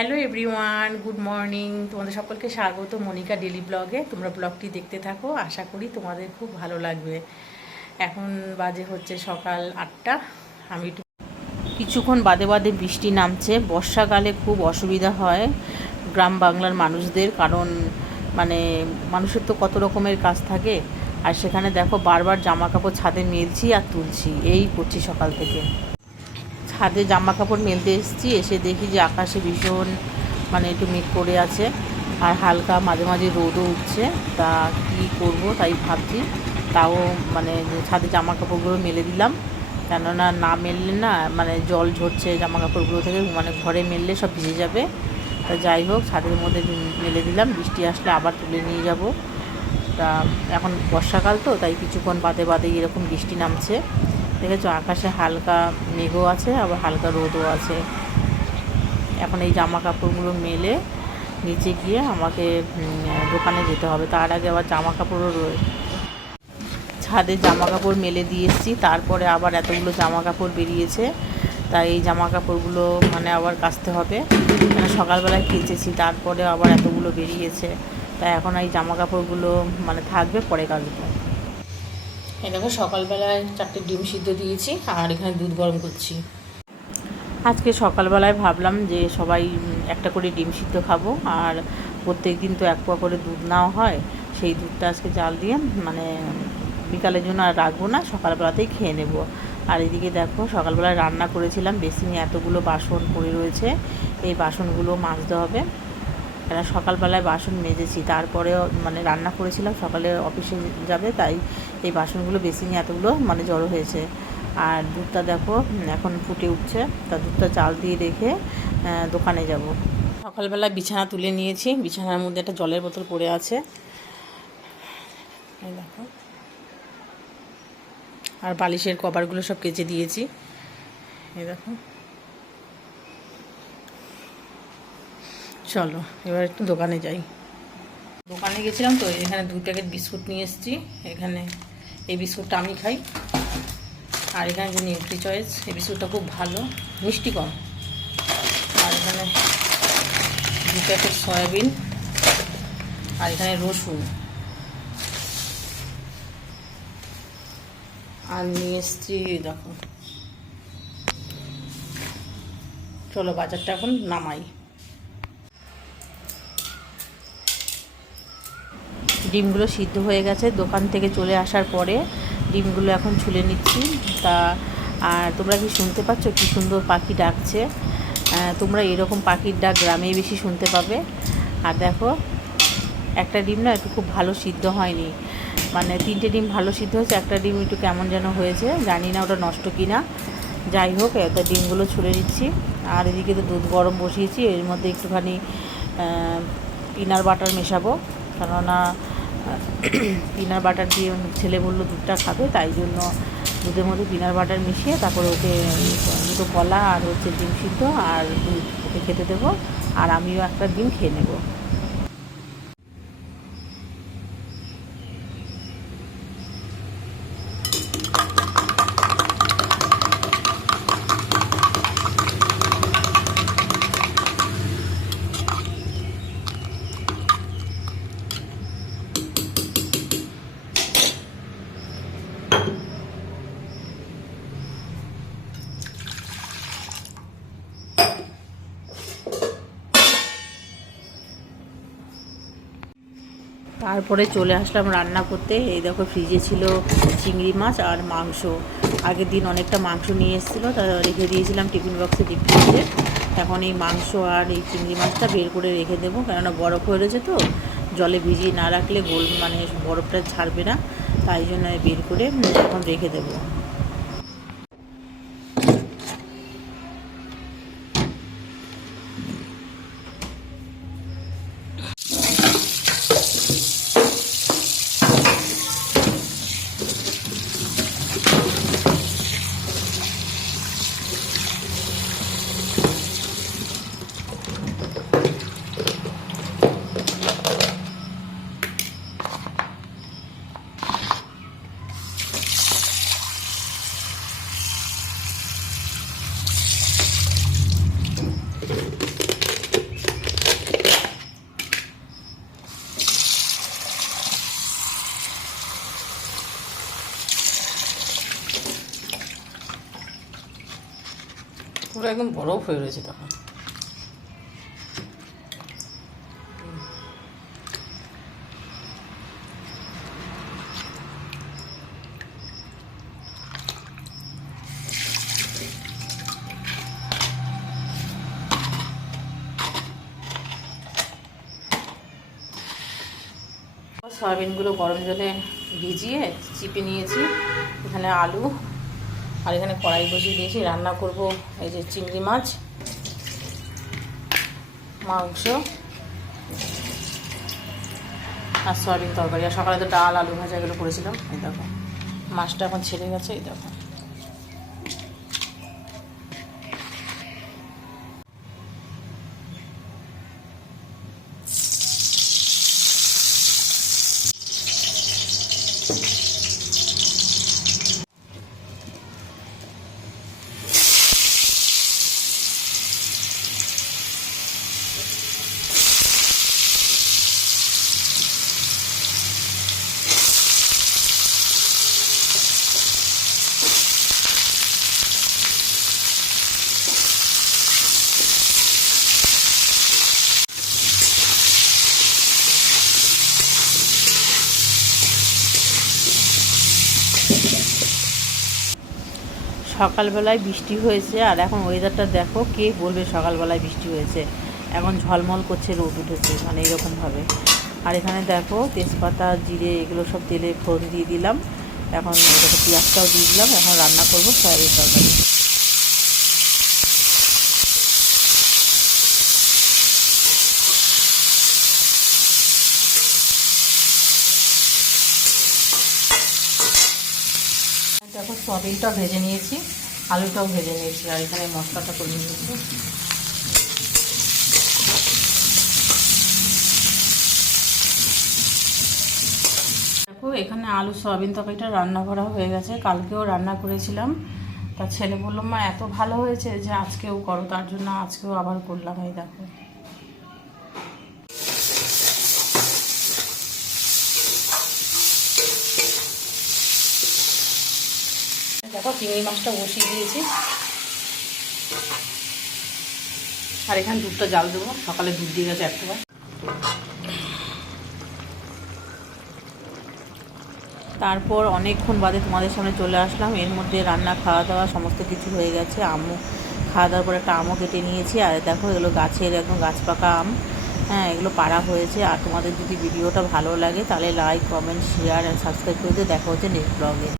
Hello everyone, good morning. তোমাদের সকলকে স্বাগত মনিকা ডেলি ব্লগে। তোমরা ব্লগটি দেখতে থাকো, আশা করি তোমাদের খুব ভালো লাগবে। এখন বাজে হচ্ছে সকাল আটটা। আমি কিছুক্ষণ বাদে বাদে বৃষ্টি নামছে। বর্ষাকালে খুব অসুবিধা হয় গ্রাম বাংলার মানুষদের, কারণ মানে মানুষের তো কত রকমের কাজ থাকে। আর সেখানে দেখো বারবার জামা কাপড় ছাদে মেলছি আর তুলছি, এই করছি সকাল থেকে। ছাদে জামা কাপড় মেলতে এসেছি, এসে দেখি যে আকাশে ভীষণ মানে একটু মেঘ করে আছে আর হালকা মাঝে মাঝে রোদও উঠছে। তা কী করব তাই ভাবছি, তাও মানে ছাদে জামা কাপড়গুলো মেলে দিলাম। কেননা না মেললে না মানে জল ঝরছে জামা কাপড়গুলো থেকে মানে ঘরে মেললে সব ভিজে যাবে। তা যাই হোক, ছাদের মধ্যে মেলে দিলাম, বৃষ্টি আসলে আবার তুলে নিয়ে যাব। তা এখন বর্ষাকাল তো, তাই কিছুক্ষণ বাদে বাদে এরকম বৃষ্টি নামছে। দেখেছ আকাশে হালকা মেঘও আছে, আবার হালকা রোদও আছে। এখন এই জামা কাপড়গুলো মেলে নিচে গিয়ে আমাকে দোকানে যেতে হবে। তার আগে আবার জামা কাপড়ও রয়ে, ছাদে জামা কাপড় মেলে দিয়ে এসেছি। তারপরে আবার এতগুলো জামা কাপড় বেরিয়েছে। তাই এই জামা কাপড়গুলো মানে আবার কাচতে হবে। মানে সকালবেলায় কেচেছি, তারপরে আবার এতগুলো বেরিয়েছে। তাই এখন এই জামা কাপড়গুলো মানে থাকবে পরে কাচবো। এই দেখো সকালবেলায় চারটে ডিম সিদ্ধ দিয়েছি, আর এখানে দুধ গরম করছি। আজকে সকালবেলায় ভাবলাম যে সবাই একটা করে ডিম সিদ্ধ খাব, আর প্রত্যেক দিন তো এক পোয়া করে দুধ নেওয়া হয়, সেই দুধটা আজকে জাল দিয়ে মানে বিকালের জন্য আর রাখব না, সকালবেলাতেই খেয়ে নেব। আর এদিকে দেখো সকালবেলায় রান্না করেছিলাম, বেসিনে এতগুলো বাসন পড়ে রয়েছে, এই বাসনগুলো মাজতে হবে। কেন সকালবেলায় বাসন মেজেছি। তারপরেও মানে রান্না করেছিলাম, সকালে অফিসে যাবে, তাই এই বাসনগুলো বেসিনে এতগুলো মানে জড়ো হয়েছে। আর দুধটা দেখো এখন ফুটে উঠছে। তা দুধটা চাল দিয়ে রেখে দোকানে যাব। সকালবেলা বিছানা তুলে নিয়েছি। বিছানার মধ্যে একটা জলের বোতল পড়ে আছে। দেখো। আর বালিশের কভারগুলো সব কেচে দিয়েছি। এই দেখো। চলো, এবার একটু দোকানে যাই। দোকানে গেছিলাম তো, এখানে দুই প্যাকেট বিস্কুট নিয়ে এসেছি। এখানে এই বিস্কুটটা আমি খাই। আর এখানে যে নিউট্রি চয়েস, এই বিস্কুটটা খুব ভালো, মিষ্টি কম। আর এখানে দু প্যাকেট সয়াবিন, আর এখানে রসুন। আর নিয়ে এসছি দেখো। চলো, বাজারটা এখন নামাই। ডিমগুলো সিদ্ধ হয়ে গেছে। দোকান থেকে চলে আসার পরে ডিমগুলো এখন ছুলে নিচ্ছি। তা, আর তোমরা কি শুনতে পাচ্ছ কি সুন্দর পাখি ডাকছে? তোমরা এরকম পাখির ডাক গ্রামেই বেশি শুনতে পাবে। আর দেখো, একটা ডিম না একটু খুব ভালো সিদ্ধ হয়নি। মানে তিনটে ডিম ভালো সিদ্ধ হয়েছে, একটা ডিম একটু কেমন যেন হয়েছে। জানি না ওটা নষ্ট কি না যাই হোক, একটা ডিমগুলো ছুলে নিচ্ছি। আর এদিকে তো দুধ গরম বসিয়েছি, এর মধ্যে একটুখানি পিনার বাটার মেশাবো। কেননা পিনার বাটার দিয়ে ছেলে বলল, দুধটা খাবে। তাই জন্য দুধের মধ্যে পিনার বাটার মিশিয়ে তারপরে ওকে দুটো কলা আর হচ্ছে ডিম সিদ্ধ আর দুধ ওকে খেতে দেবো। আর আমিও একটা ডিম খেয়ে নেব। তারপরে চলে আসলাম রান্না করতে। এই দেখো ফ্রিজে ছিল চিংড়ি মাছ আর মাংস। আগের দিন অনেকটা মাংস নিয়ে এসেছিল, তা রেখে দিয়েছিলাম টিফিন বক্সে ডিপ ফ্রিজে। এখন এই মাংস আর এই চিংড়ি মাছটা বের করে রেখে দেবো, কেননা বরফ হয়ে রয়েছে তো। জলে ভিজিয়ে না রাখলে গোল মানে বরফটা ছাড়বে না, তাই জন্য বের করে এখন রেখে দেবো। একদম বরফ হয়ে রয়েছে তখন। সয়াবিনগুলো গরম জলে ভিজিয়ে চিপে নিয়েছি। এখানে আলু আর এখানে কড়াই বসিয়ে দিয়েছি, রান্না করব এই যে চিংড়ি মাছ, মাংস আর সয়াবিন তরকারি। আর সকালে তো ডাল, আলু ভাজা এগুলো করেছিলাম। এই দেখো, মাছটা এখন ছেড়ে গেছে, এই দেখো। সকালবেলায় বৃষ্টি হয়েছে, আর এখন ওয়েদারটা দেখো কে বলবে সকালবেলায় বৃষ্টি হয়েছে। এখন ঝলমল করছে রোদ উঠেছে মানে এরকমভাবে। আর এখানে দেখো তেজপাতা, জিরে, এগুলো সব তেলে ফোড়ন দিয়ে দিলাম। এখন এটাকে পেঁয়াজটাও দিয়ে দিলাম, এখন রান্না করব, সয়াবিন তরকারি। দেখো সয়াবিনটাও ভেজে নিয়েছি, আলুটাও ভেজে নিয়েছি, আর এখানে মশলাটা করে নিয়েছি। দেখো, এখানে আলু, সয়াবিন তরকারিটা রান্না করা হয়ে গেছে। কালকেও রান্না করেছিলাম। তা ছেলে বলল, মা, এত ভালো হয়েছে যে আজকেও করো, তার জন্য আজকেও আবার করলাম। এই দেখো। দেখো, চিংড়ি মাছটা বসিয়ে দিয়েছি। আর এখানে দুধটা জাল দেবো, সকালে দুধ দিয়ে গেছে একটাবার। তারপর অনেকক্ষণ বাদে তোমাদের সামনে চলে আসলাম। এর মধ্যে রান্না খাওয়া দাওয়া সমস্ত কিছু হয়ে গেছে। আমও খাওয়া দাওয়ার পর একটা আমও কেটে নিয়েছি। আর দেখো, এগুলো গাছের একদম গাছ পাকা আম। হ্যাঁ এগুলো পাড়া হয়েছে। আর তোমাদের যদি ভিডিওটা ভালো লাগে, তাহলে like comment share and subscribe করে দেখা হচ্ছে নেক্সট ব্লগে